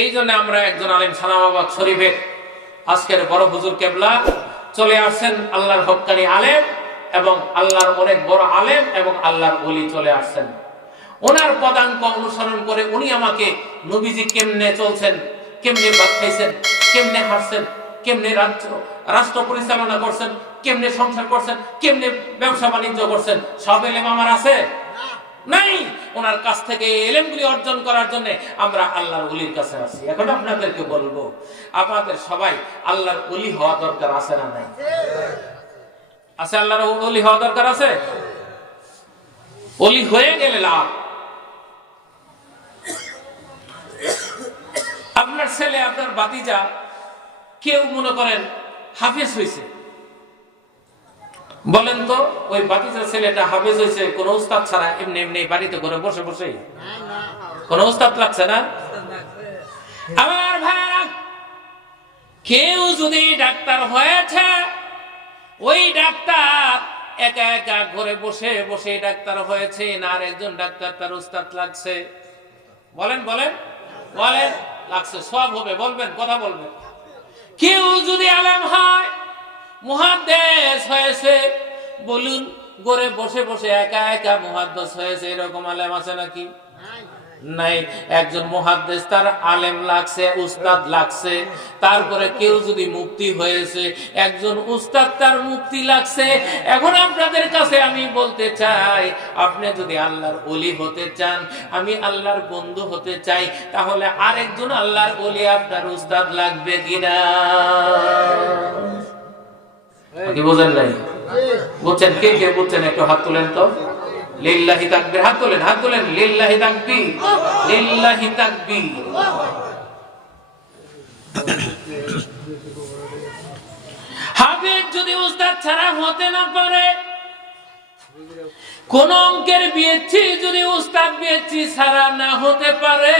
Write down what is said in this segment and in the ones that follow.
এই জন্য আমরা একজন আলেম সালামাবাদ শরীফের আজকের বড় হুজুর কেবলা চলে আসছেন আল্লাহর হকানি আলেম এবং আল্লাহর অনেক বড় আলেম এবং আল্লাহর অলি চলে আসছেন। ওনার পদাঙ্ক অনুসরণ করে উনি আমাকে নবীজি কেমনে চলছেন, কেমনে ভাত খাইছেন, কেমনে হাসছেন কেমনে রাজ্য, রাষ্ট্র পরিচালনা করছেন, কেমনে সংসার করছেন, কেমনে ব্যবসা বাণিজ্য করছেন, সব এলেম আমার আছে? নাই। ওনার কাছ থেকে এলেমগুলি অর্জন করার জন্য আমরা আল্লাহর অলির কাছে আছি। এখন আপনাদেরকে বলব, আপনাদের সবাই আল্লাহর অলি হওয়া দরকার আছে না নাই? আছে আল্লাহর অলি হওয়া দরকার আছে? অলি হয়ে গেলে লাভ। আপনার ছেলে, আপনার বাতিজা কেউ মনে করেন হাফেজ হয়েছে। বলেন তো, ওই বাতিজা ছেলেটা হাফেজ হয়েছে, কোন উস্তাদ ছাড়া এমনি এমনি বাড়িতে ঘরে বসে বসে? কোন উস্তাদ লাগছে না? আমার ভাইরা কেউ যদি ডাক্তার হয়েছে, ওই ডাক্তার একা একা ঘরে বসে বসে ডাক্তার হয়েছে, না আর একজন ডাক্তার তার উস্তাদ লাগছে। বলেন বলেন বলেন, লাগছে, সব হবে, বলবেন, কথা বলবেন। কেউ যদি আলেম হয় মুহাদ্দেস হয়েছে। বলুন, গড়ে বসে বসে একা একা মুহাদ্দেস হয়েছে, এরকম আলেম আছে নাকি? নাই। একজন মুহাদ্দেস তার আলেম লাগছে, উস্তাদ লাগছে। তারপরে কেউ যদি মুক্তি হয়েছে, একজন উস্তাদ তার মুক্তি লাগছে। এখন আপনাদের কাছে আমি বলতে চাই, আপনি যদি আল্লাহর অলি হতে চান, আমি আল্লাহর বন্ধু হতে চাই, তাহলে আরেকজন আল্লাহর অলি আপনার উস্তাদ লাগবে কিনা? কি বোঝেন নাই। বুঝছেন কে কে বুঝছেন একটু হাত তুলেন তো। লিল্লাহি তাকবীর। হাত তোলেন হাত তোলেন। লিল্লাহি তাকবীর। লিল্লাহি তাকবীর। যদি উস্তাদ ছাড়া হতে না পারে, কোন অঙ্কের বিয়েছি যদি উস্তাদ বিয়েছি ছাড়া না হতে পারে।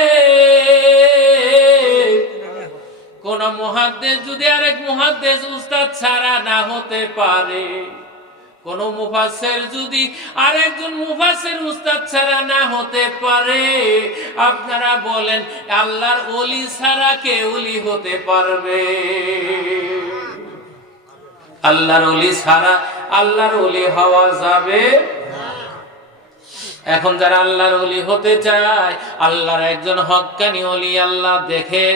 কোন মহাদ্দেশ যদি আরেক মহাদ্দেশ উস্তাদ ছাড়া না হতে পারে, কোন মুফাসের যদি আরেকজন মুফাসের উস্তাদ ছাড়া না হতে পারে, আপনারা বলেন আল্লাহর অলি ছাড়া কে অলি হতে পারবে? আল্লাহর অলি ছাড়া আল্লাহর অলি হওয়া যাবে এখন যারা আল্লাহর অলি হতে চায়, আল্লাহর একজন হক্কানি অলি আল্লাহ দেখে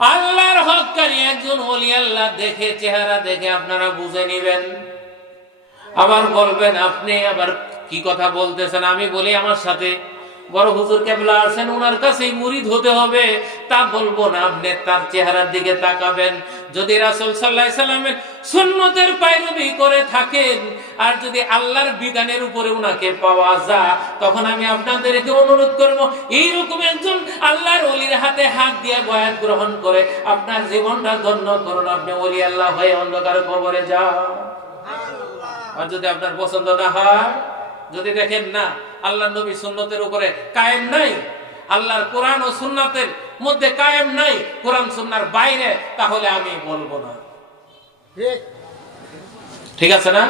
আল্লাহর হককারী একজন অলি আল্লাহ দেখে, চেহারা দেখে আপনারা বুঝে নিবেন। আবার বলবেন, আপনি আবার কি কথা বলতেছেন? আমি বলি, আমার সাথে বড় হুজুর কেবলা আছেন ওনার কাছে মুড়ি হতে হবে। তা বলব না, আপনি তার চেহারার দিকে তাকাবেন। যদি রাসুল সাল্লাহ সাল্লামের সুন্নতের পায়রবি করে থাকেন আর যদি আল্লাহর বিধানের উপরে উনাকে পাওয়া যায় তখন আমি আপনাদেরকে অনুরোধ করব এইরকম একজন আল্লাহর অলির হাতে হাত দিয়ে বয়ান গ্রহণ করে আপনার জীবনটা ধন্য করুন। আপনি অলি আল্লাহ হয়ে অন্ধকার কবরে যান। আর যদি আপনার পছন্দ না হয় যদি দেখেন না আল্লাহ নবী সুন্নতের উপরে কায়েম নাই আল্লাহর কোরআন ও সুন্নাতের মধ্যে কায়েম নাই কোরআন সুন্নার বাইরে তাহলে আমি বলব না। ঠিক আছে না?